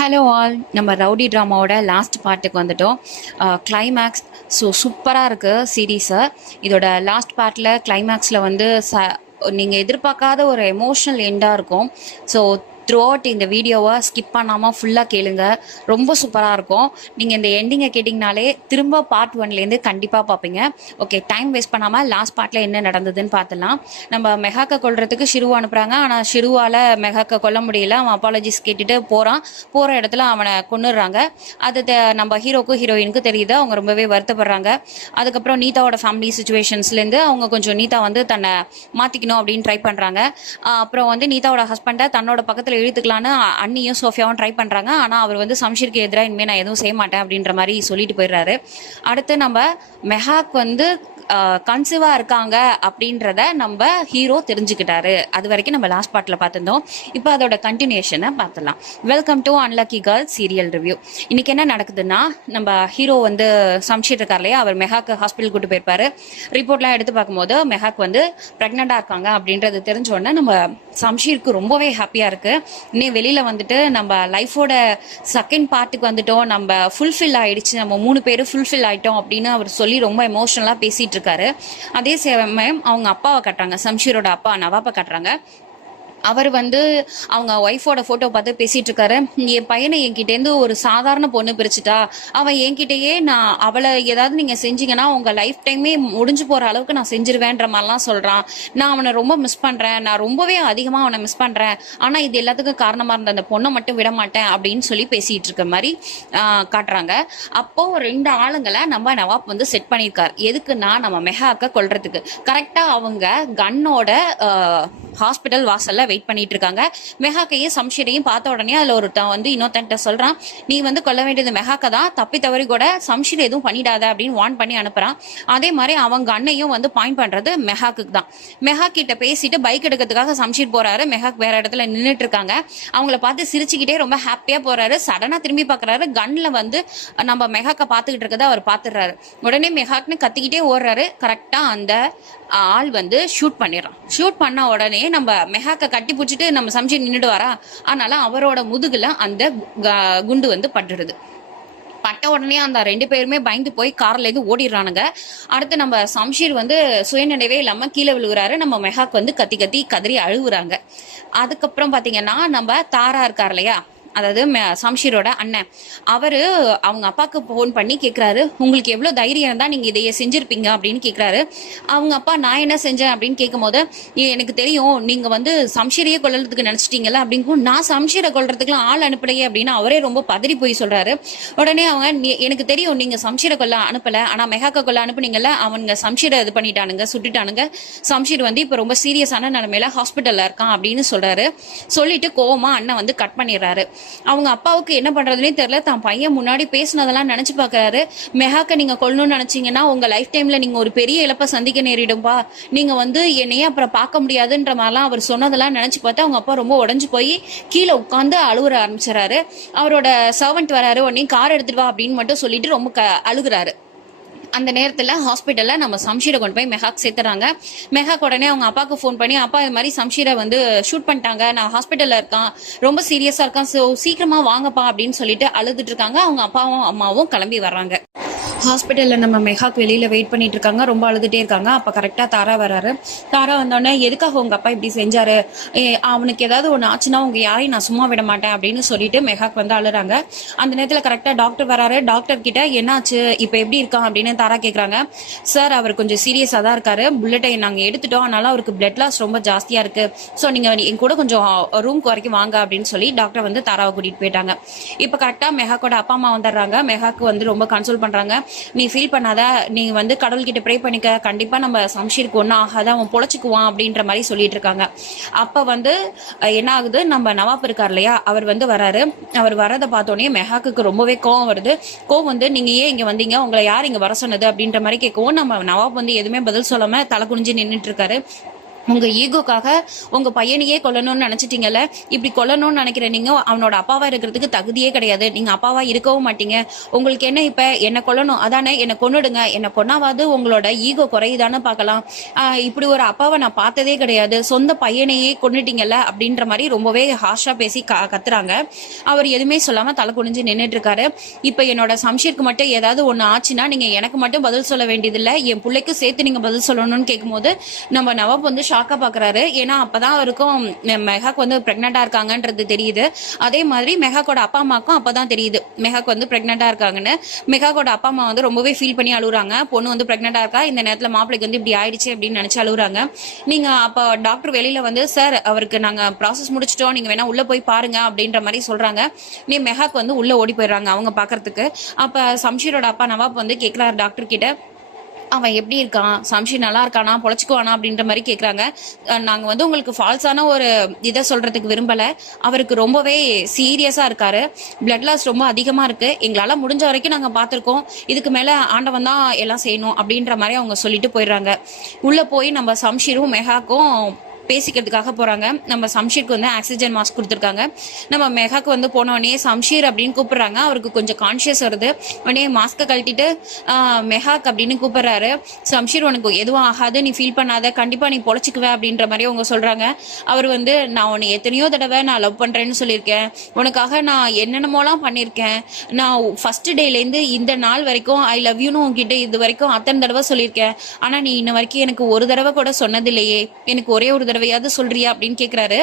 Hello all, நம்ம rowdy ட்ராமாவோட last பார்ட்டுக்கு வந்துட்டோம். Climax சூப்பராக இருக்குது சீரீஸு. இதோட லாஸ்ட் பார்ட்டில் கிளைமேக்ஸில் வந்து நீங்கள் எதிர்பார்க்காத ஒரு எமோஷ்னல் எண்டாக இருக்கும். ஸோ த்ரூ அவுட் இந்த வீடியோவை ஸ்கிப் பண்ணாமல் ஃபுல்லாக கேளுங்க, ரொம்ப சூப்பராக இருக்கும். நீங்கள் இந்த எண்டிங்கை கேட்டிங்கனாலே திரும்ப பார்ட் ஒன்லேருந்து கண்டிப்பாக பார்ப்பீங்க. ஓகே, டைம் வேஸ்ட் பண்ணாமல் லாஸ்ட் பார்ட்டில் என்ன நடந்ததுன்னு பார்த்துலாம். நம்ம மெஹாக்கை கொல்றதுக்கு ஷிருவை அனுப்புகிறாங்க. ஆனால் ஷிருவால் மெஹாக்கை கொல்ல முடியல. அவன் அப்பாலஜிஸ் கேட்டுட்டு போகிற இடத்துல அவனை கொன்னுடுறாங்க. அது நம்ம ஹீரோக்கும் ஹீரோயினுக்கும் தெரியுது. அவங்க ரொம்பவே வருத்தப்படுறாங்க. அதுக்கப்புறம் நீதாவோட ஃபேமிலி சுச்சுவேஷன்ஸ்லேருந்து அவங்க கொஞ்சம் நீதா வந்து தன்னை மாற்றிக்கணும் அப்படின்னு ட்ரை பண்ணுறாங்க. அப்புறம் வந்து நீதாவோட ஹஸ்பண்டை தன்னோட பக்கத்தில் இழுத்துக்கலான்னு அண்ணியும் சோஃபியாவும் ட்ரை பண்ணுறாங்க. ஆனால் அவர் வந்து சம்ஷீருக்கு எதிராக இனிமேல் நான் எதுவும் செய்ய மாட்டேன் அப்படின்ற மாதிரி சொல்லிட்டு போயிடுறாரு. அடுத்து நம்ம மெஹாக் வந்து கன்சீவாக இருக்காங்க அப்படின்றத நம்ம ஹீரோ தெரிஞ்சுக்கிட்டாரு. அது வரைக்கும் நம்ம லாஸ்ட் பார்ட்டில் பார்த்துருந்தோம். இப்போ அதோட கண்டினியூஷனை பார்த்துலாம். Welcome to unlucky girl serial review. இன்னைக்கு என்ன நடக்குதுன்னா, நம்ம ஹீரோ வந்து சம்ஷீர் இருக்கார் இல்லையா, அவர் மெஹாக்கு ஹாஸ்பிட்டல் கூட்டு போயிருப்பாரு. ரிப்போர்ட்லாம் எடுத்து பார்க்கும்போது மெஹாக் வந்து ப்ரெக்னெண்டாக இருக்காங்க அப்படின்றது தெரிஞ்ச உடனே நம்ம சம்ஷீருக்கு ரொம்பவே ஹாப்பியாக இருக்குது. இன்னும் வெளியில் வந்துட்டு நம்ம லைஃபோட செகண்ட் பார்ட்டுக்கு வந்துட்டோம், நம்ம ஃபுல்ஃபில் ஆகிடுச்சு, நம்ம 3 பேரும் ஃபுல்ஃபில் ஆகிட்டோம் அப்படின்னு அவர் சொல்லி ரொம்ப எமோஷனலாக பேசிகிட்டு இருக்காரு. அதே சமயம் அவங்க அப்பாவை காட்டுறாங்க, சம்ஷீரோட அப்பா நவாப்பை காட்டுறாங்க. அவர் வந்து அவங்க ஒய்ஃபோட ஃபோட்டோ பார்த்து பேசிகிட்டு இருக்காரு. என் பையனை என்கிட்டேருந்து ஒரு சாதாரண பொண்ணு பிரிச்சுட்டா, அவன் என்கிட்டயே நான் அவளை ஏதாவது நீங்கள் செஞ்சீங்கன்னா உங்கள் லைஃப் டைமே முடிஞ்சு போகிற அளவுக்கு நான் செஞ்சிருவேன்ற மாதிரிலாம் சொல்கிறான். நான் அவனை ரொம்ப மிஸ் பண்ணுறேன், நான் ரொம்பவே அதிகமாக அவனை மிஸ் பண்ணுறேன், ஆனால் இது எல்லாத்துக்கும் காரணமாக இருந்த அந்த பொண்ணை மட்டும் விட மாட்டேன் அப்படின்னு சொல்லி பேசிகிட்டு இருக்க மாதிரி காட்டுறாங்க. அப்போது 2 ஆளுங்களை நம்ம நவாப் வந்து செட் பண்ணியிருக்கார். எதுக்குன்னா நம்ம மெஹாக்கை கொல்றதுக்கு. கரெக்டாக அவங்க கன்னோட ஹாஸ்பிட்டல் வாசல்ல வெயிட் பண்ணிட்டு இருக்காங்க. மெஹாக்கையும் சம்ஷீரையும் பார்த்த உடனே அதுல ஒருத்தன் வந்து இன்னொருத்தன்ட்ட சொல்றான், நீ வந்து கொல்ல வேண்டியது மெஹாக்கை தான், தப்பி தவறி கூட சம்ஷீர் எதுவும் பண்ணிடாத அப்படின்னு வார்ன் பண்ணி அனுப்புறான். அதே மாதிரி அவங்க அண்ணையும் வந்து பாயிண்ட் பண்றது மெஹாக்கு தான். மெஹாக் கிட்ட பேசிட்டு பைக் எடுக்கிறதுக்காக சம்ஷீர் போறாரு. மெஹாக் வேற இடத்துல நின்றுட்டு இருக்காங்க. அவங்கள பார்த்து சிரிச்சுக்கிட்டே ரொம்ப ஹாப்பியா போறாரு. சடனா திரும்பி பாக்குறாரு, கன்ல வந்து நம்ம மெஹாக்கை பார்த்துக்கிட்டு இருக்கதை அவர் பார்த்துடுறாரு. உடனே மெஹாக்னு கத்திக்கிட்டே ஓடுறாரு. கரெக்டா அந்த ஆள் வந்து ஷூட் பண்ணிடுறான். ஷூட் பண்ண உடனே நம்ம மெஹாக்கை கட்டி பிடிச்சிட்டு நம்ம சம்ஷீர் நின்றுடுவாரா, அதனால அவரோட முதுகுல அந்த குண்டு வந்து பட்டுடுது. பட்ட உடனே அந்த 2 பேருமே பயந்து போய் கார்ல இருந்து ஓடிடுறானுங்க. அடுத்து நம்ம சம்ஷீர் வந்து சுயநினைவே இல்லாம கீழே விழுகுறாரு. நம்ம மெஹாக் வந்து கத்தி கத்தி கதறி அழுகுறாங்க. அதுக்கப்புறம் பாத்தீங்கன்னா நம்ம தாரா இருக்கார் இல்லையா, அதாவது சம்ஷீரோட அண்ணன், அவரு அவங்க அப்பாவுக்கு ஃபோன் பண்ணி கேட்குறாரு, உங்களுக்கு எவ்வளோ தைரியம் இருந்தால் நீங்கள் இதையே செஞ்சுருப்பீங்க அப்படின்னு கேட்குறாரு. அவங்க அப்பா நான் என்ன செஞ்சேன் அப்படின்னு கேட்கும் போது, எனக்கு தெரியும் நீங்கள் வந்து சம்ஷீரையே கொல்றதுக்கு நினச்சிட்டீங்கல்ல அப்படிங்கும், நான் சம்ஷீரை கொல்றதுக்குலாம் ஆள் அனுப்பலையே அப்படின்னு அவரே ரொம்ப பதறி போய் சொல்கிறாரு. உடனே அவங்க, எனக்கு தெரியும் நீங்கள் சம்ஷீரை கொல்ல அனுப்பலை, ஆனால் மெஹாக்கை கொல்ல அனுப்புனீங்கல்ல, அவங்க சம்ஷீரை இது பண்ணிட்டானுங்க, சுட்டுட்டானுங்க. சம்ஷீர் வந்து இப்போ ரொம்ப சீரியஸான நிலைமையில ஹாஸ்பிட்டலில் இருக்கான் அப்படின்னு சொல்கிறாரு. சொல்லிட்டு கோவமா அண்ணன் வந்து கட் பண்ணிடுறாரு. அவங்க அப்பாவுக்கு என்ன பண்றதுனே தெரியல. தான் பையன் முன்னாடி பேசினதெல்லாம் நினைச்சு பாக்குறாரு. மெஹாக்க நீங்க கொல்லணும்னு நினைச்சீங்கன்னா உங்க லைஃப் டைம்ல நீங்க ஒரு பெரிய இழப்பை சந்திக்க நேரிடும்பா, நீங்க வந்து என்னையே அப்புறம் பார்க்க முடியாதுன்ற மாதிரிலாம் அவர் சொன்னதெல்லாம் நினைச்சு பார்த்து அவங்க அப்பா ரொம்ப உடஞ்சு போய் கீழே உட்காந்து அழுகுற ஆரம்பிச்சிடறாரு. அவரோட சர்வெண்ட் வராரு, உடனே கார் எடுத்துட்டு வா அப்படின்னு மட்டும் சொல்லிட்டு ரொம்ப அழுகுறாரு. அந்த நேரத்தில் ஹாஸ்பிட்டலில் நம்ம சம்ஷீரை கொண்டு போய் மெஹாக் சேர்த்துறாங்க. மெஹாக் உடனே அவங்க அப்பாவுக்கு ஃபோன் பண்ணி, அப்பா இது மாதிரி சம்ஷீரை வந்து ஷூட் பண்ணிட்டாங்க, நான் ஹாஸ்பிட்டலில் இருக்கான், ரொம்ப சீரியஸாக இருக்கான், ஸோ சீக்கிரமாக வாங்கப்பா அப்படின்னு சொல்லிட்டு அழுதுட்டு இருக்காங்க. அவங்க அப்பாவும் அம்மாவும் கிளம்பி வர்றாங்க. ஹாஸ்பிட்டலில் நம்ம மெஹாக் வெளியில் வெயிட் பண்ணிட்டு இருக்காங்க. ரொம்ப அழுதுகிட்டே இருக்காங்க. அப்போ கரெக்டாக தாரா வராரு. தாரா வந்தோடனே, எதுக்காக உங்கள் அப்பா இப்படி செஞ்சாரு, அவனுக்கு ஏதாவது ஒன்று ஆச்சுன்னா உங்கள் யாரையும் நான் சும்மா விட மாட்டேன் அப்படின்னு சொல்லிட்டு மெஹாக் வந்து அழுறாங்க. அந்த நேரத்தில் கரெக்டாக டாக்டர் வராரு. டாக்டர் கிட்ட என்னாச்சு, இப்போ எப்படி இருக்கான் அப்படின்னு தாரா கேட்குறாங்க. சார், அவர் கொஞ்சம் சீரியஸாக தான் இருக்காரு, புல்லட்டை நாங்கள் எடுத்துட்டோம், அதனால அவருக்கு பிளட் லாஸ் ரொம்ப ஜாஸ்தியாக இருக்கு, ஸோ நீங்கள் என் கூட கொஞ்சம் ரூம்க்கு வரைக்கும் வாங்க அப்படின்னு சொல்லி டாக்டர் வந்து தாராவை கூட்டிகிட்டு போயிட்டாங்க. இப்போ கரெக்டாக மெஹாக்கோட அப்பா அம்மா வந்துடுறாங்க. மெஹாக்கு வந்து ரொம்ப கன்சோல் பண்ணுறாங்க. நீ ஃபீல் பண்ணாத, நீ வந்து கடவுள்கிட்ட ப்ரே பண்ணிக்க, கண்டிப்பா நம்ம சம்ஷீருக்கு ஒன்றும் ஆகாத, அவன் பொழைச்சிக்குவான் அப்படின்ற மாதிரி சொல்லிட்டு இருக்காங்க. அப்ப வந்து என்ன ஆகுது, நம்ம நவாப் இருக்கார் இல்லையா, அவர் வந்து வராரு. அவர் வரதை பார்த்தோன்னே மெஹாக்கு ரொம்பவே கோவம் வருது. கோவம் வந்து, நீங்க ஏன் இங்க வந்தீங்க, உங்களை யார் இங்க வர சொன்னது அப்படின்ற மாதிரி கேட்கவும் நம்ம நவாப் வந்து எதுவுமே பதில் சொல்லாம தலை குனிஞ்சு நின்றுட்டு இருக்காரு. உங்க ஈகோக்காக உங்க பையனையே கொல்லணும்னு நினைச்சிட்டீங்கல்ல. இப்படி கொல்லணும்னு நினைக்கிற நீங்க அவனோட அப்பாவா இருக்கிறதுக்கு தகுதியே கிடையாது. நீங்க அப்பாவா இருக்கவும் மாட்டீங்க. உங்களுக்கு என்ன இப்ப என்ன கொல்லணும் அதானே, என்ன கொன்னுடுங்க, என்ன கொன்னாவது உங்களோட ஈகோ குறையுதான்னு பார்க்கலாம். இப்படி ஒரு அப்பாவை நான் பார்த்ததே கிடையாது, சொந்த பையனையே கொன்னுட்டீங்கல்ல அப்படின்ற மாதிரி ரொம்பவே ஹார்ஷா பேசி கத்துறாங்க. அவர் எதுவுமே சொல்லாம தலை குனிஞ்சு நின்றுட்டு இருக்காரு. இப்ப என்னோட சம்ஷீருக்கு மட்டும் ஏதாவது ஒண்ணு ஆச்சுன்னா நீங்க எனக்கு மட்டும் பதில் சொல்ல வேண்டியதில்லை, என் பிள்ளைக்கும் சேர்த்து நீங்க பதில் சொல்லணும்னு கேட்கும்போது நம்ம நவாப் வந்து ஷாக்கா பாக்குறாரு. ஏன்னா அப்பதான் அவருக்கும் மெஹாக்கு வந்து பிரெக்னெண்டா இருக்காங்கன்றது தெரியுது. அதே மாதிரி மெஹாக்கோட அப்பா அம்மாக்கும் அப்பதான் தெரியுது மெஹாக்கு வந்து பிரெக்னெண்டா இருக்காங்கன்னு. மெஹாக்கோட அப்பா அம்மா வந்து ரொம்பவே ஃபீல் பண்ணி அழுகுறாங்க. பொண்ணு வந்து பிரெக்னெண்டா இருக்கா, இந்த நேரத்துல மாப்பிளைக்கு வந்து இப்படி ஆயிடுச்சு அப்படின்னு நினைச்சு அழுகுறாங்க. நீங்க அப்ப டாக்டர் வெளியில வந்து சார் அவருக்கு நாங்க ப்ராசஸ் முடிச்சிட்டோம், நீங்க வேணா உள்ள போய் பாருங்க அப்படின்ற மாதிரி சொல்றாங்க. நீ மெஹாக்கு வந்து உள்ள ஓடி போயிடுறாங்க அவங்க பாக்குறதுக்கு. அப்ப சம்ஷீரோட அப்பா நவாப் வந்து கேட்கிறாரு டாக்டர் கிட்ட, அவன் எப்படி இருக்கான், சம்ஷீர் நல்லா இருக்கானா, பொழைச்சுக்குவானா அப்படின்ற மாதிரி கேட்குறாங்க. நாங்கள் வந்து உங்களுக்கு ஃபால்ஸான ஒரு இதை சொல்கிறதுக்கு விரும்பலை, அவருக்கு ரொம்பவே சீரியஸாக இருக்காரு, பிளட் லாஸ் ரொம்ப அதிகமாக இருக்குது, எங்களால் முடிஞ்ச வரைக்கும் நாங்கள் பார்த்துருக்கோம், இதுக்கு மேலே ஆண்டவன் தான் எல்லாம் செய்யணும் அப்படின்ற மாதிரி அவங்க சொல்லிட்டு போயிடுறாங்க. உள்ளே போய் நம்ம சம்ஷீரும் மெஹாக்கும் பேசிக்கிறதுக்காக போறாங்க. நம்ம சம்ஷீருக்கு வந்து ஆக்சிஜன் மாஸ்க் கொடுத்துருக்காங்க. நம்ம மெஹாக்கு வந்து போனோடனே சம்ஷீர் அப்படின்னு கூப்பிடுறாங்க. அவருக்கு கொஞ்சம் கான்சியஸ் வருது. உடனே மாஸ்கை கழட்டிட்டு மெஹாக் அப்படின்னு கூப்பிடுறாரு. சம்ஷீர் உனக்கு எதுவும் ஆகாது, நீ ஃபீல் பண்ணாத, கண்டிப்பா நீ பொழைச்சிக்குவ அப்படின்ற மாதிரி அவங்க சொல்றாங்க. அவர் வந்து நான் உன்னை எத்தனையோ தடவை நான் லவ் பண்றேன்னு சொல்லியிருக்கேன், உனக்காக நான் என்னென்னமோலாம் பண்ணியிருக்கேன், நான் ஃபர்ஸ்ட் டேலேருந்து இந்த நாள் வரைக்கும் ஐ லவ் யூன்னு உங்ககிட்ட இது வரைக்கும் அத்தனை தடவை சொல்லியிருக்கேன், ஆனா நீ இன்ன வரைக்கும் எனக்கு ஒரு தடவை கூட சொன்னதில்லையே, எனக்கு ஒரே ஒரு தடவையாவது சொல்றியா அப்படின்னு கேட்குறாரு.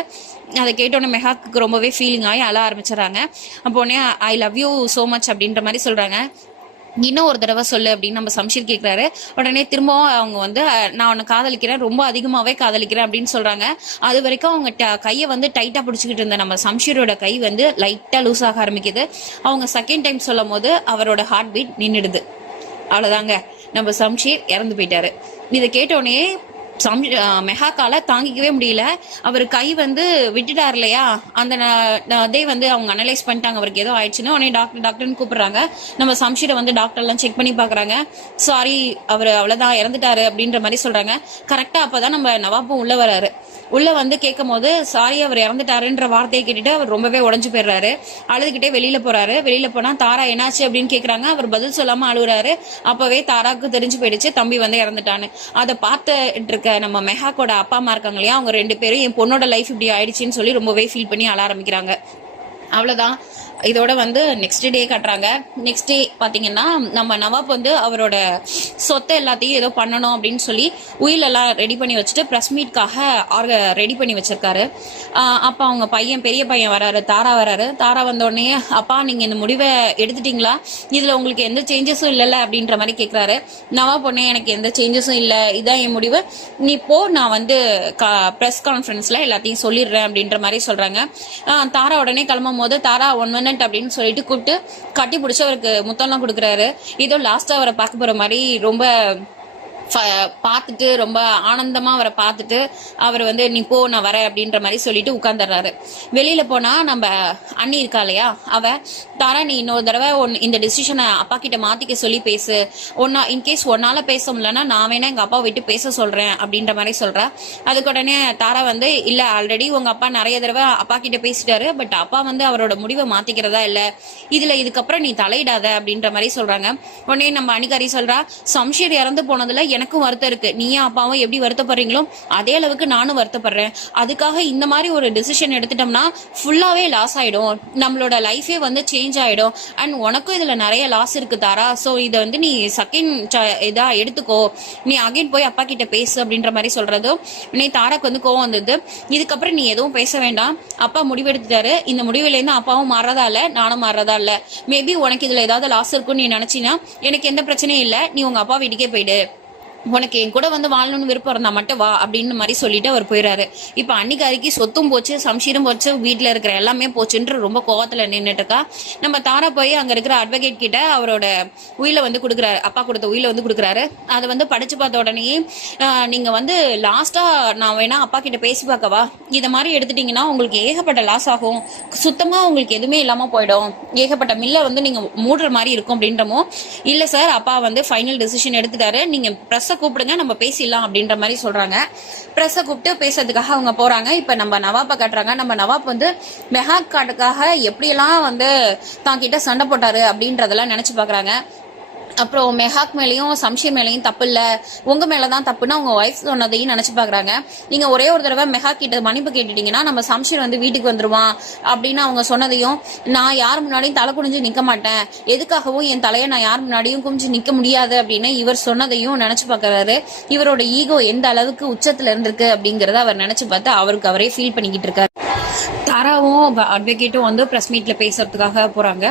அதை கேட்டோன்னே மெஹாக்கு ரொம்பவே ஃபீலிங் ஆகி அழ ஆரம்பிச்சிடறாங்க. அப்போ உடனே I love you so much அப்படின்ற மாதிரி சொல்றாங்க. இன்னும் ஒரு தடவை சொல்லு அப்படின்னு நம்ம சம்ஷீர் கேட்குறாரு. உடனே திரும்பவும் அவங்க வந்து நான் உன்னை காதலிக்கிறேன், ரொம்ப அதிகமாகவே காதலிக்கிறேன் அப்படின்னு சொல்றாங்க. அது வரைக்கும் அவங்க கையை வந்து டைட்டாக பிடிச்சிக்கிட்டு இருந்த நம்ம சம்ஷீரோட கை வந்து லைட்டாக லூஸ் ஆக ஆரம்பிக்குது. அவங்க செகண்ட் டைம் சொல்லும் போது அவரோட ஹார்ட் பீட் நின்றுடுது. அவ்வளோதாங்க, நம்ம சம்ஷீர் இறந்து போயிட்டாரு. இதை கேட்டோடனே மெஹாக்கால தாங்கிக்கவே முடியல. அவர் கை வந்து விட்டுட்டார் இல்லையா, அந்த அதே வந்து அவங்க அனலைஸ் பண்ணிட்டாங்க அவருக்கு ஏதோ ஆயிடுச்சுன்னு. உடனே டாக்டர்னு கூப்பிடுறாங்க. நம்ம சம்ஷீரை வந்து டாக்டர் எல்லாம் செக் பண்ணி பாக்குறாங்க. சாரி அவர் அவ்வளவுதான் இறந்துட்டாரு அப்படின்ற மாதிரி சொல்றாங்க. கரெக்டா அப்பதான் நம்ம நவாப்பும் உள்ள வராரு. உள்ள வந்து கேட்கும் போது சாரி அவர் இறந்துட்டாருன்ற வார்த்தையை கேட்டுட்டு அவர் ரொம்பவே உடஞ்சு போயிடுறாரு. அழுதுகிட்டே வெளியில போறாரு. வெளியில போனா தாரா என்னாச்சு அப்படின்னு கேக்குறாங்க. அவர் பதில் சொல்லாம அழுகுறாரு. அப்பவே தாராக்கு தெரிஞ்சு போயிடுச்சு தம்பி வந்து இறந்துட்டான்னு. அதை பார்த்துட்டு இருக்க நம்ம மெஹாக்கோட அப்பா அம்மா இருக்காங்க இல்லையா, அவங்க ரெண்டு பேரும் என் பொண்ணோட லைஃப் இப்படி ஆயிடுச்சுன்னு சொல்லி ரொம்பவே ஃபீல் பண்ணி அழ ஆரம்பிக்கிறாங்க. அவ்வளவுதான். இதோட வந்து நெக்ஸ்ட் டே கட்டுறாங்க. நெக்ஸ்ட் டே பாத்தீங்கன்னா நம்ம நவாப் வந்து அவரோட சொத்தை எல்லாத்தையும் ஏதோ பண்ணணும் அப்படின்னு சொல்லி உயில் எல்லாம் ரெடி பண்ணி வச்சுட்டு ப்ரெஸ் மீட்காக ரெடி பண்ணி வச்சிருக்காரு. அப்ப அவங்க பையன் பெரிய பையன் வராரு, தாரா வராரு. தாரா வந்த உடனே அப்பா நீங்க இந்த முடிவை எடுத்துட்டீங்களா, இதுல உங்களுக்கு எந்த சேஞ்சஸும் இல்லைல்ல அப்படின்ற மாதிரி கேட்கிறாரு. நவாப் பொண்ணே எனக்கு எந்த சேஞ்சஸும் இல்லை, இதான் என் முடிவு, நீ போ, நான் வந்து ப்ரெஸ் கான்ஃபரன்ஸ்ல எல்லாத்தையும் சொல்லிடுறேன் அப்படின்ற மாதிரி சொல்றாங்க. தாரா உடனே கிளம்பும் போது தாரா 1 minute அப்படின்னு சொல்லிட்டு கூப்பிட்டு கட்டி பிடிச்சி அவருக்கு முத்தம்லாம் கொடுக்குறாரு. இதோ லாஸ்டா அவரை பார்க்க போற மாதிரி ரொம்ப பார்த்துட்டு ரொம்ப ஆனந்தமா அவரை பார்த்துட்டு அவர் வந்து நீ போ நான் வரேன் அப்படின்ற மாதிரி சொல்லிட்டு உட்கார்ந்துடுறாரு. வெளியில போனா நம்ம அண்ணி இருக்கா இல்லையா, அவ தாரா நீ இன்னொரு தடவை இந்த டிசிஷனை அப்பா கிட்ட மாத்திக்க சொல்லி பேசு, இன்கேஸ் ஒன்னால பேச முடியலன்னா நான் வேணா எங்க அப்பா விட்டு பேச சொல்றேன் அப்படின்ற மாதிரி சொல்றா. அதுக்கு உடனே தாரா வந்து இல்ல ஆல்ரெடி உங்க அப்பா நிறைய தடவை அப்பா கிட்ட பேசிட்டாரு, பட் அப்பா வந்து அவரோட முடிவை மாத்திக்கிறதா இல்ல, இதுக்கப்புறம் நீ தலையிடாத அப்படின்ற மாதிரி சொல்றாங்க. உடனே நம்ம அணிகாரி சொல்றா, சம்ஷீர் இறந்து போனதுல எனக்கும் வருத்தம் இருக்கு, நீயும் அப்பாவும் எப்படி வருத்தப்படுறீங்களோ அதே அளவுக்கு நானும் வருத்தப்படுறேன், அதுக்காக இந்த மாதிரி ஒரு டிசிஷன் எடுத்துட்டோம்னா ஃபுல்லாவே லாஸ் ஆயிடும், நம்மளோட லைஃபே வந்து சேஞ்ச் ஆயிடும், அண்ட் உனக்கும் இதுல நிறைய லாஸ் இருக்கு தாரா, சோ இதை வந்து நீ செகண்ட் இதா எடுத்துக்கோ, நீ அகைன் போய் அப்பா கிட்ட பேசு அப்படின்ற மாதிரி சொல்றதும் நீ தாராக்கு வந்து கோவம் வந்தது. இதுக்கப்புறம் நீ எதுவும் பேச வேண்டாம், அப்பா முடிவெடுத்துட்டாரு, இந்த முடிவுல இருந்து அப்பாவும் மாறதா இல்ல நானும் மாறதா இல்ல, மேபி உனக்கு இதுல ஏதாவது லாஸ் இருக்குன்னு நீ நினைச்சினா எனக்கு எந்த பிரச்சனையும் இல்ல, நீ உங்க அப்பா வீட்டுக்கே போயிடு, உனக்கு என் கூட வந்து வாழணும்னு விருப்பம் இருந்தா மட்டும் வா அப்படின்னு மாதிரி சொல்லிட்டு அவர் போயிடாரு. இப்ப அன்னிக்காரிக்கு சொத்தும் போச்சு, சம்ஷீரும் போச்சு, வீட்டுல இருக்கிற எல்லாமே போச்சுன்ற ரொம்ப கோவத்துல நின்றுட்டு இருக்கா. நம்ம தாரா போய் அங்க இருக்கிற அட்வொகேட் கிட்ட அவரோட உயில வந்து கொடுக்குறாரு, அப்பா கொடுத்த உயில வந்து கொடுக்குறாரு. அதை வந்து படிச்சு பார்த்த உடனே நீங்க வந்து லாஸ்டா நான் வேணா அப்பா கிட்ட பேசி பார்க்கவா, இதை மாதிரி எடுத்துட்டீங்கன்னா உங்களுக்கு ஏகப்பட்ட லாஸ் ஆகும், சுத்தமா உங்களுக்கு எதுவுமே இல்லாம போயிடும், ஏகப்பட்ட மில்ல வந்து நீங்க மூடுற மாதிரி இருக்கும் அப்படின்றமோ. இல்ல சார் அப்பா வந்து ஃபைனல் டிசிஷன் எடுத்துட்டாரு, நீங்க பிரஸ் கூப்பிடுங்க, நம்ம பேசிடலாம் அப்படின்ற மாதிரி சொல்றாங்க. ப்ரெஸ்ஸை கூப்பிட்டு பேசுறதுக்காக அவங்க போறாங்க. இப்ப நம்ம நவாப்பை காட்டுறாங்க. நம்ம நவாப் வந்து மெஹாக் காட்டுக்காக எப்படியெல்லாம் வந்து தான் கிட்ட சண்டை போட்டாரு அப்படின்றதெல்லாம் நினைச்சு பாக்குறாங்க. அப்புறம் மெஹாக் மேலேயும் சம்ஷீர் மேலேயும் தப்பு இல்லை, உங்க மேலதான் தப்புன்னு அவங்க ஒய்ஃப் சொன்னதையும் நினைச்சு பாக்குறாங்க. நீங்க ஒரே ஒரு தடவை மெஹாக் கிட்ட மன்னிப்பு கேட்டுட்டீங்கன்னா நம்ம சம்ஷீர் வந்து வீட்டுக்கு வந்துருவான் அப்படின்னு அவங்க சொன்னதையும், நான் யார் முன்னாடியும் தலை குனிஞ்சு நிக்க மாட்டேன், எதுக்காகவும் என் தலையை நான் யார் முன்னாடியும் குனிஞ்சு நிக்க முடியாது அப்படின்னு இவர் சொன்னதையும் நினைச்சு பாக்குறாரு. இவரோட ஈகோ எந்த அளவுக்கு உச்சத்துல இருந்திருக்கு அப்படிங்கறத அவர் நினைச்சு பார்த்து அவருக்கு அவரே ஃபீல் பண்ணிக்கிட்டு இருக்காரு. தாராவும் அட்வொகேட்டும் வந்து ப்ரெஸ் மீட்ல பேசுறதுக்காக போறாங்க.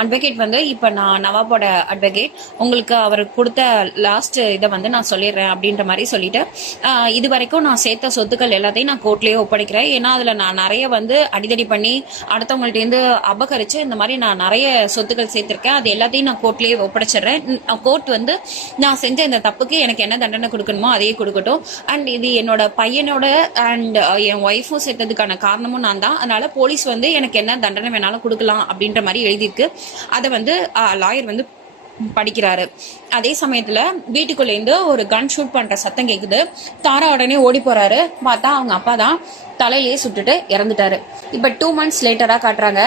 அட்வொகேட் வந்து இப்போ நான் நவாபோட அட்வொகேட், உங்களுக்கு அவர் கொடுத்த லாஸ்ட் இதை வந்து நான் சொல்லிடுறேன் அப்படின்ற மாதிரி சொல்லிட்டு, இது வரைக்கும் நான் சேர்த்த சொத்துக்கள் எல்லாத்தையும் நான் கோர்ட்லயே ஒப்படைக்கிறேன். ஏன்னா அதுல நான் நிறைய வந்து அடிதடி பண்ணி அடுத்தவங்கள்ட்ட இருந்து அபகரிச்சு இந்த மாதிரி நான் நிறைய சொத்துக்கள் சேர்த்திருக்கேன். அது எல்லாத்தையும் நான் கோர்ட்லயே ஒப்படைச்சிடுறேன். கோர்ட் வந்து நான் செஞ்ச இந்த தப்புக்கு எனக்கு என்ன தண்டனை கொடுக்கணுமோ அதையே கொடுக்கட்டும். அண்ட் இது என்னோட பையனோட அண்ட் என் ஒய்ஃபும் சேர்த்ததுக்கான காரணமும் நான் தான். அதனால போலீஸ் வந்து எனக்கு என்ன தண்டனை வேணாலும் கொடுக்கலாம் அப்படின்ற மாதிரி எழுதியிருக்கு. அதை வந்து லாயர் வந்து படிக்கிறாரு. அதே சமயத்துல வீட்டுக்குள்ள இருந்து ஒரு கன் ஷூட் பண்ற சத்தம் கேக்குது. தாரா உடனே ஓடி போறாரு. பார்த்தா அவங்க அப்பா தான் தலையிலேயே சுட்டுட்டு இறந்துட்டாரு. இப்ப 2 months லேட்டரா காட்டுறாங்க.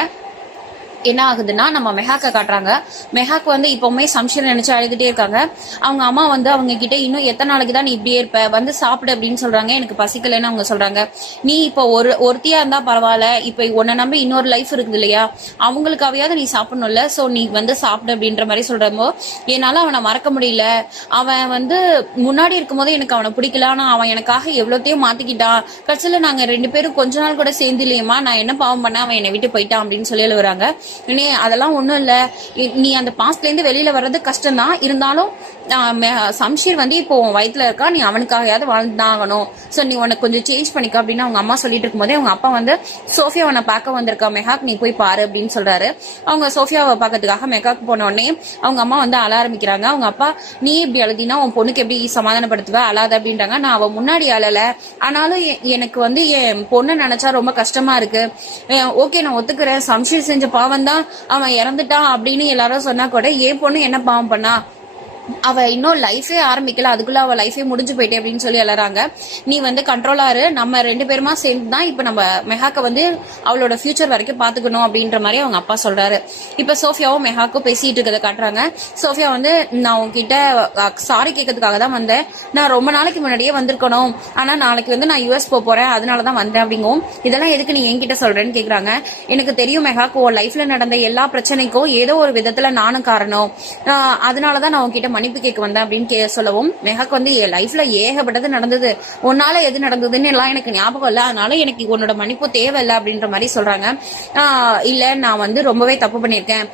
என்ன ஆகுதுன்னா நம்ம மெஹாக்க காட்டுறாங்க. மெஹாக் வந்து இப்பவுமே சம்ஷீர் நினைச்சு அழுதுட்டே இருக்காங்க. அவங்க அம்மா வந்து அவங்க கிட்ட இன்னும் எத்தனை நாளைக்கு தான் நீ இப்படியே இருப்ப, வந்து சாப்பிடு அப்படின்னு சொல்றாங்க. எனக்கு பசிக்கலன்னு அவங்க சொல்றாங்க. நீ இப்போ ஒருத்தியா இருந்தா பரவாயில்ல, இப்ப உன்னை நம்பி இன்னொரு லைஃப் இருக்குது இல்லையா, அவங்களுக்காவையாவது நீ சாப்பிடணும்ல, சோ நீ வந்து சாப்பிடு அப்படின்ற மாதிரி சொல்றப்போ என்னால அவனை மறக்க முடியல. அவன் வந்து முன்னாடி இருக்கும் போது எனக்கு அவனை பிடிக்கல, ஆனா அவன் எனக்காக எவ்வளோத்தையும் மாத்திக்கிட்டான். கட்சியில நாங்க 2 பேரும் கொஞ்ச நாள் கூட சேர்ந்து இல்லையம்மா, நான் என்ன பாவம் பண்ண, அவன் என்னை விட்டு போயிட்டான் அப்படின்னு சொல்லி எழுதுறாங்க. அதெல்லாம் ஒண்ணும் இல்ல, நீ அந்த பாஸ்ட்ல இருந்து வெளியில வர்றது கஷ்டம் தான், இருந்தாலும் சம்ஷீர் வந்து இப்போ உன் வயிற்றுல இருக்கா, நீ அவனுக்காகயாவது வாழ்ந்துதான் ஆகணும், சோ நீ உனக்கு கொஞ்சம் சேஞ்ச் பண்ணிக்க அப்படின்னு அவங்க அம்மா சொல்லிட்டு இருக்கும் போதே அவங்க அப்பா வந்து சோஃபியாவை பார்க்க வந்திருக்கா மெஹாக், நீ போய் பாரு அப்படின்னு சொல்றாரு. அவங்க சோஃபியாவை பார்க்கறதுக்காக மெஹாக் போன உடனே அவங்க அம்மா வந்து அழ ஆரம்பிக்கிறாங்க. அவங்க அப்பா, நீ இப்படி அழுதினா உன் பொண்ணுக்கு எப்படி சமாதானப்படுத்துவ, அழாத அப்படின்றாங்க. நான் அவ முன்னாடி அழல, ஆனாலும் எனக்கு வந்து என் பொண்ணு நினைச்சா ரொம்ப கஷ்டமா இருக்கு. ஓகே நான் ஒத்துக்கிறேன், சம்ஷீர் செஞ்ச பாவம் தான் அவன் இறந்துட்டான் அப்படின்னு எல்லாரும் சொன்னா கூட என் பொண்ணு என்ன பாவம் பண்ணா, அவ இன்னும் லைஃபே ஆரம்பிக்கல, அதுக்குள்ள அவ லைஃபே முடிஞ்சு போயிட்டே அப்படின்னு சொல்லி எல்லாராங்க. நீ வந்து கண்ட்ரோலாரு, நம்ம 2 பேருமா சேர்ந்து தான் இப்ப நம்ம மெஹாக்க வந்து அவளோட ஃபியூச்சர் வரைக்கும் பாத்துக்கணும் அப்படின்ற மாதிரி அவங்க அப்பா சொல்றாரு. இப்ப சோஃபியாவும் மெஹாக்கும் பேசிட்டு இருக்கிறத காட்டுறாங்க. சோஃபியா வந்து, நான் உங்ககிட்ட சாரி கேட்கறதுக்காக தான் வந்தேன், நான் ரொம்ப நாளைக்கு முன்னாடியே வந்திருக்கணும், ஆனா நாளைக்கு வந்து நான் US போறேன், அதனாலதான் வந்தேன் அப்படிங்கும். இதெல்லாம் எதுக்கு நீ என்கிட்ட சொல்றேன்னு கேக்குறாங்க. எனக்கு தெரியும் மெஹாக், உன் லைஃப்ல நடந்த எல்லா பிரச்சனைக்கும் ஏதோ ஒரு விதத்துல நானும் காரணம், அதனாலதான் நான் உங்ககிட்ட மன்னிப்பு கேட்க வந்தேன் அப்படின்னு சொல்லவும், மெஹாக் வந்து என் லைஃப்ல ஏகப்பட்டது நடந்தது, உன்னால எது நடந்ததுன்னு எல்லாம் எனக்கு ஞாபகம் இல்ல, அதனால எனக்கு உன்னோட மன்னிப்பு தேவையில்லை அப்படின்ற மாதிரி சொல்றாங்க. இல்ல நான் வந்து ரொம்பவே தப்பு பண்ணிருக்கேன்,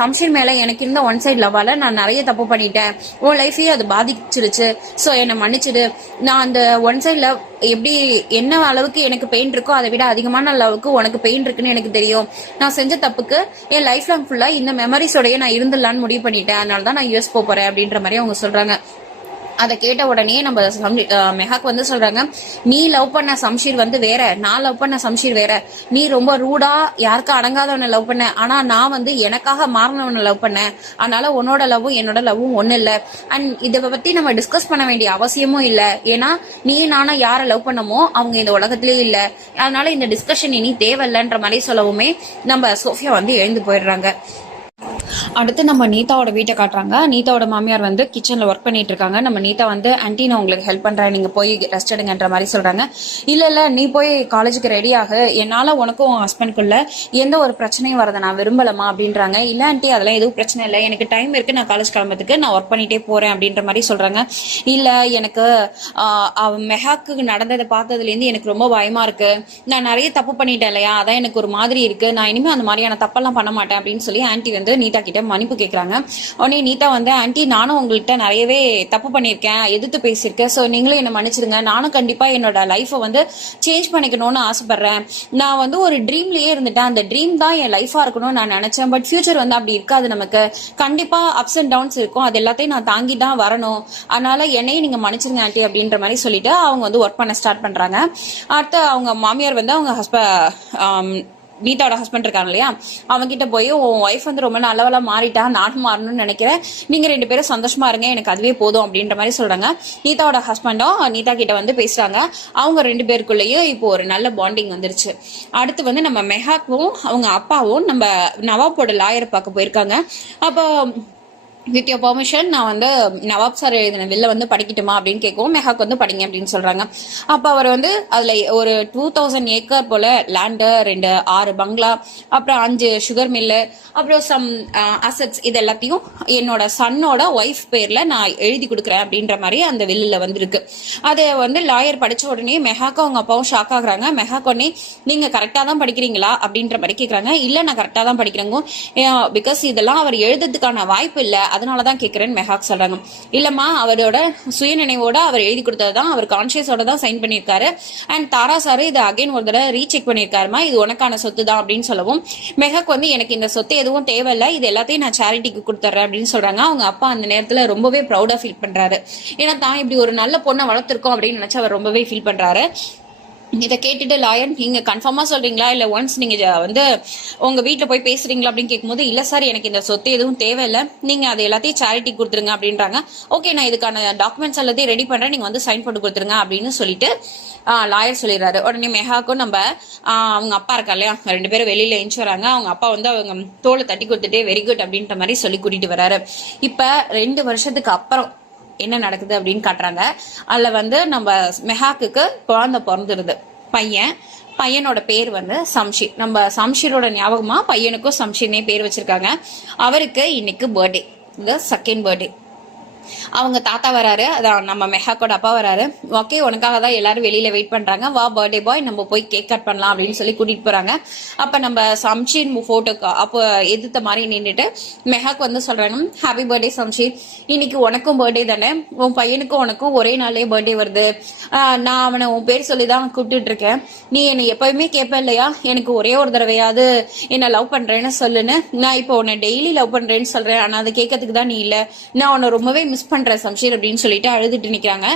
சம்ஷீர் மேல எனக்கு இருந்த ஒன் சைட் லவ்வால நான் நிறைய தப்பு பண்ணிட்டேன், உன் லைஃபையே அது பாதிச்சிருச்சு, சோ என்னை மன்னிச்சிடு. நான் அந்த ஒன் சைட் லவ் எப்படி என்ன அளவுக்கு எனக்கு பெயின் இருக்கோ அதை விட அதிகமான அளவுக்கு உனக்கு பெயின் இருக்குன்னு எனக்கு தெரியும். நான் செஞ்ச தப்புக்கு என் லைஃப் லாங் ஃபுல்லா இந்த மெமரிஸோடய நான் இருந்துடலான்னு முடிவு பண்ணிட்டேன், அதனாலதான் நான் US போறேன் அப்படின்ற மாதிரி அவங்க சொல்றாங்க. அதை கேட்ட உடனே நம்ம மெஹாக் வந்து சொல்றாங்க, நீ லவ் பண்ண சம்ஷீர் வந்து வேற, நான் லவ் பண்ண சம்ஷீர் வேற, நீ ரொம்ப ரூடா யாருக்கும் அடங்காதவனை லவ் பண்ண, ஆனா நான் வந்து எனக்காக மாறினவனை லவ் பண்ணேன், அதனால உன்னோட லவ்வும் என்னோட லவ்வும் ஒண்ணு இல்ல. அண்ட் இதை பத்தி நம்ம டிஸ்கஸ் பண்ண வேண்டிய அவசியமும் இல்ல, ஏன்னா நீ நானா யாரை லவ் பண்ணமோ அவங்க இந்த உலகத்திலேயே இல்ல, அதனால இந்த டிஸ்கஷன் இனி தேவையில்லைன்ற மாதிரி சொல்லவுமே நம்ம சோஃபியா வந்து எழுந்து போயிடுறாங்க. அடுத்து நம்ம நீதாவோட வீட்டை காட்டுறாங்க. நீதாவோட மாமியார் வந்து கிச்சன்ல ஒர்க் பண்ணிட்டு இருக்காங்க. நம்ம நீதா வந்து, ஆன்ட்டி நான் உங்களுக்கு ஹெல்ப் பண்றேன், நீங்க போய் ரெஸ்ட் எடுங்கன்ற மாதிரி சொல்றாங்க. இல்ல நீ போய் காலேஜுக்கு ரெடி ஆகு, என்னால உனக்கும் உன் ஹஸ்பண்ட்குள்ள எந்த ஒரு பிரச்சனையும் வரதை நான் விரும்பலமா அப்படின்றாங்க. இல்ல ஆன்ட்டி அதெல்லாம் எதுவும் பிரச்சனை இல்லை, எனக்கு டைம் இருக்கு, நான் காலேஜ் கிளம்புறதுக்கு நான் ஒர்க் பண்ணிட்டே போறேன் அப்படின்ற மாதிரி சொல்றாங்க. இல்ல எனக்கு மெஹாக்கு நடந்ததை பார்த்ததுல இருந்து எனக்கு ரொம்ப பயமா இருக்கு, நான் நிறைய தப்பு பண்ணிட்டேன் இல்லையா, அதான் எனக்கு ஒரு மாதிரி இருக்கு, நான் இனிமே அந்த மாதிரியான தப்பெல்லாம் பண்ண மாட்டேன் அப்படின்னு சொல்லி ஆன்ட்டி வந்து நீதா கிட்ட மன்னிப்பு கேட்கறாங்க. உடனே நீதா வந்து, ஆன்ட்டி நானும் உங்கள்கிட்ட நிறையவே தப்பு பண்ணிருக்கேன், எதிர்த்து பேசியிருக்கேன், சோ நீங்களும் என்ன மன்னிச்சிருங்க, நானும் கண்டிப்பா என்னோட லைஃபை வந்து சேஞ்ச் பண்ணிக்கணும்னு ஆசைப்படுறேன், நான் வந்து ஒரு ட்ரீம்லயே இருந்துட்டேன், அந்த ட்ரீம் தான் என் லைஃபா இருக்கணும்னு நான் நினைச்சேன், பட் ஃபியூச்சர் வந்து அப்படி இருக்காது, நமக்கு கண்டிப்பா அப்ஸ் அண்ட் டவுன்ஸ் இருக்கும், அது எல்லாத்தையும் நான் தாங்கி தான் வரணும், அதனால என்னையும் நீங்க மன்னிச்சிருங்க ஆன்ட்டி அப்படின்ற மாதிரி சொல்லிட்டு அவங்க வந்து ஒர்க் பண்ண ஸ்டார்ட் பண்றாங்க. அடுத்து அவங்க மாமியார் வந்து அவங்க நீதாவோட ஹஸ்பண்ட் இருக்காங்க இல்லையா, அவங்க கிட்ட போய் உன் ஒய்ஃப் வந்து ரொம்ப நல்லவளா மாறிட்டா, நானும் மாறணும்னு நினைக்கிறேன், நீங்க 2 பேரும் சந்தோஷமா இருங்க, எனக்கு அதுவே போதும் அப்படின்ற மாதிரி சொல்றாங்க. நீதாவோட ஹஸ்பண்டும் நீதா கிட்ட வந்து பேசுறாங்க. அவங்க 2 பேருக்குள்ளேயும் இப்போ ஒரு நல்ல பாண்டிங் வந்துருச்சு. அடுத்து வந்து நம்ம மெஹாக்கும் அவங்க அப்பாவும் நம்ம நவாப்போட லாயரை பார்க்க போயிருக்காங்க. அப்போ வித் யோர் பெர்மிஷன் நான் வந்து நவாப் சார் எழுதின வில்ல வந்து படிக்கட்டுமா அப்படின்னு கேட்கவும் மெஹாக் வந்து படிங்க அப்படின்னு சொல்றாங்க. அப்ப அவர் வந்து அதுல ஒரு 2000 ஏக்கர் போல லேண்டு, 6 பங்களா, அப்புறம் 5 சுகர் மில்லு, அப்புறம் சம் அசட்ஸ், இது எல்லாத்தையும் என்னோட சன்னோட ஒய்ஃப் பேர்ல நான் எழுதி கொடுக்குறேன் அப்படின்ற மாதிரி அந்த வில்லுல வந்திருக்கு. அது வந்து லாயர் படிச்ச உடனே மெஹாக்கும் அவங்க அப்பாவும் ஷாக் ஆகுறாங்க. மெஹாக் உடனே நீங்க கரெக்டா தான் படிக்கிறீங்களா அப்படின்ற மாதிரி கேட்கறாங்க. இல்ல நான் கரெக்டா தான் படிக்கிறேங்க, பிகாஸ் இதெல்லாம் அவர் எழுதுறதுக்கான வாய்ப்பு இல்ல, அதனாலதான் கேட்கிறேன்னு மெஹாக் சொல்றாங்க. இல்லம்மா, அவரோட சுயநினைவோட அவர் எழுதி கொடுத்ததுதான், அவர் கான்சியஸோட தான் சைன் பண்ணியிருக்காரு. அண்ட் தாரா சார் இதை அகைன் ஒரு தடவை ரீசெக் பண்ணியிருக்காருமா, இது உனக்கான சொத்து தான் அப்படின்னு சொல்லவும் மெஹாக் வந்து எனக்கு இந்த சொத்து எதுவும் தேவையில்லை, இது எல்லாத்தையும் நான் சேரிட்டிக்கு கொடுத்துட்றேன் அப்படின்னு சொல்றாங்க. அவங்க அப்பா அந்த நேரத்துல ரொம்பவே ப்ரௌடா ஃபீல் பண்றாரு. ஏன்னா தான் இப்படி ஒரு நல்ல பொண்ணை வளர்த்திருக்கோம் அப்படின்னு நினைச்சு அவர் ரொம்பவே ஃபீல் பண்றாரு. இதை கேட்டுட்டு லாயர், நீங்க கன்ஃபார்மா சொல்றீங்களா இல்ல ஒன்ஸ் நீங்க வந்து உங்க வீட்டுல போய் பேசுறீங்களா அப்படின்னு கேட்கும்போது, இல்ல சார் எனக்கு இந்த சொத்து எதுவும் தேவையில்லை, நீங்க அது எல்லாத்தையும் சேரிட்டி கொடுத்துருங்க அப்படின்றாங்க. ஓகே, நான் இதுக்கான டாக்குமெண்ட்ஸ் எல்லாத்தையும் ரெடி பண்றேன், நீங்க வந்து சைன் போட்டு கொடுத்துருங்க அப்படின்னு சொல்லிட்டு லாயர் சொல்லிடுறாரு. உடனே மெஹாக்கும் நம்ம அவங்க அப்பா இருக்கா இல்லையா, 2 பேரும் வெளியில எழுந்து வராங்க. அவங்க அப்பா வந்து அவங்க தோலை தட்டி கொடுத்துட்டு வெரி குட் அப்படின்ற மாதிரி சொல்லி கூட்டிட்டு வராரு. இப்ப 2 வருஷத்துக்கு அப்புறம் என்ன நடக்குது அப்படின்னு காட்டுறாங்க. அதுல வந்து நம்ம மெஹாக்கு குழந்தை பிறந்துருது, பையனோட பேர் வந்து சம்ஷீர். நம்ம சம்ஷீரோட ஞாபகமா பையனுக்கும் சம்ஷீர்னே பேர் வச்சிருக்காங்க. அவருக்கு இன்னைக்கு பர்த்டே, இந்த 2nd பர்த்டே. அவங்க தாத்தா வராரு, அதான் நம்ம மெஹாக்கோட அப்பா வராரு. ஓகே, உனக்காக தான் எல்லாரும் வெளியில வெயிட் பண்றாங்க, வா பர்த்டே பாய், நம்ம போய் கேக் கட் பண்ணலாம் அப்படின்னு சொல்லி கூட்டிட்டு போறாங்க. அப்ப நம்ம சம்ஷீர் போட்டோக்கு அப்போ எதிர்த்த மாதிரி நின்றுட்டு மெஹாக் வந்து சொல்றாங்க, ஹாப்பி பர்த்டே சம்ஷீர், இன்னைக்கு உனக்கும் பர்த்டே தானே, உன் பையனுக்கும் உனக்கும் ஒரே நாளே பர்த்டே வருது, நான் அவனை உன் பேர் சொல்லிதான் கூப்பிட்டு இருக்கேன், நீ என்னை எப்பயுமே கேட்ப இல்லையா, எனக்கு ஒரே ஒரு தடவையாவது என்ன லவ் பண்றேன்னு சொல்லுன்னு, நான் இப்போ உன்னை டெய்லி லவ் பண்றேன்னு சொல்றேன், ஆனா அதை கேட்கறதுக்கு தான் நீ இல்ல, நான் உன்னை ரொம்பவே மிஸ் பண்ற சம்ஷீர் அப்படின்னு சொல்லிட்டு அழுதுட்டு நிக்கிறாங்க.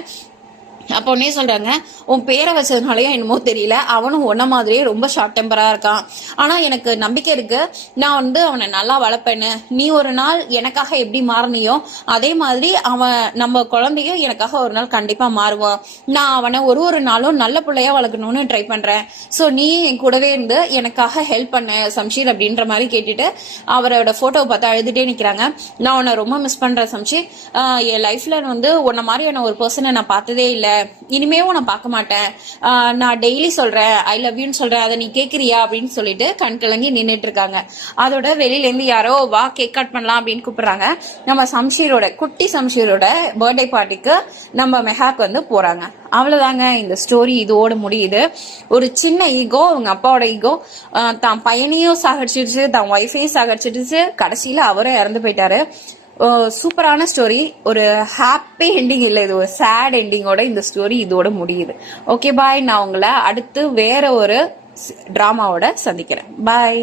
அப்போ உடனே சொல்றாங்க, உன் பேரை வச்சதுனாலயும் என்னமோ தெரியல, அவனும் உன்ன மாதிரியே ரொம்ப ஷார்ட் டெம்பரா இருக்கான், ஆனா எனக்கு நம்பிக்கை இருக்கு, நான் வந்து அவனை நல்லா வளர்ப்பேன்னு, நீ ஒரு நாள் எனக்காக எப்படி மாறினியோ அதே மாதிரி அவன் நம்ம குழந்தையும் எனக்காக ஒரு நாள் கண்டிப்பா மாறுவான், நான் அவனை ஒரு நாளும் நல்ல பிள்ளையா வளர்க்கணும்னு ட்ரை பண்றேன், சோ நீ என் கூடவே இருந்து எனக்காக ஹெல்ப் பண்ண சம்ஷீர் அப்படின்ற மாதிரி கேட்டுட்டு அவரோட போட்டோவை பார்த்து அழுதுட்டே நிக்கிறாங்க. நான் உன்னை ரொம்ப மிஸ் பண்றேன் சம்ஷீர், என் லைஃப்ல வந்து உன்ன மாதிரியான ஒரு பர்சனை நான் பார்த்ததே இல்லை, இனிமே நான் பார்க்க மாட்டேன், நான் டெய்லி சொல்றேன் ஐ லவ் யூன்னு சொல்றேன், அதை நீ கேக்குறியா அப்படின்னு சொல்லிட்டு கண் கலங்கி நின்றுட்டு இருக்காங்க. அதோட வெளியில இருந்து யாரோ வா கேக் கட் பண்ணலாம் அப்படின்னு கூப்பிடுறாங்க. நம்ம சம்ஷீரோட குட்டி சம்ஷீரோட பர்த்டே பார்ட்டிக்கு நம்ம மெஹாக் வந்து போறாங்க. அவ்வளவுதாங்க, இந்த ஸ்டோரி இதோட முடியுது. ஒரு சின்ன ஈகோ, அவங்க அப்பாவோட ஈகோ தான் பையனையும் சாகடிச்சிடுச்சு, தான் ஒய்ஃபையும் சாகடிச்சிடுச்சு, கடைசியில அவரும் இறந்து போயிட்டாரு. சூப்பரான ஸ்டோரி, ஒரு ஹாப்பி எண்டிங் இல்லை, இது ஒரு சேட் எண்டிங்கோட இந்த ஸ்டோரி இதோட முடியுது. ஓகே பாய், நான் உங்களை அடுத்து வேற ஒரு டிராமாவோட சந்திக்கிறேன். பாய்.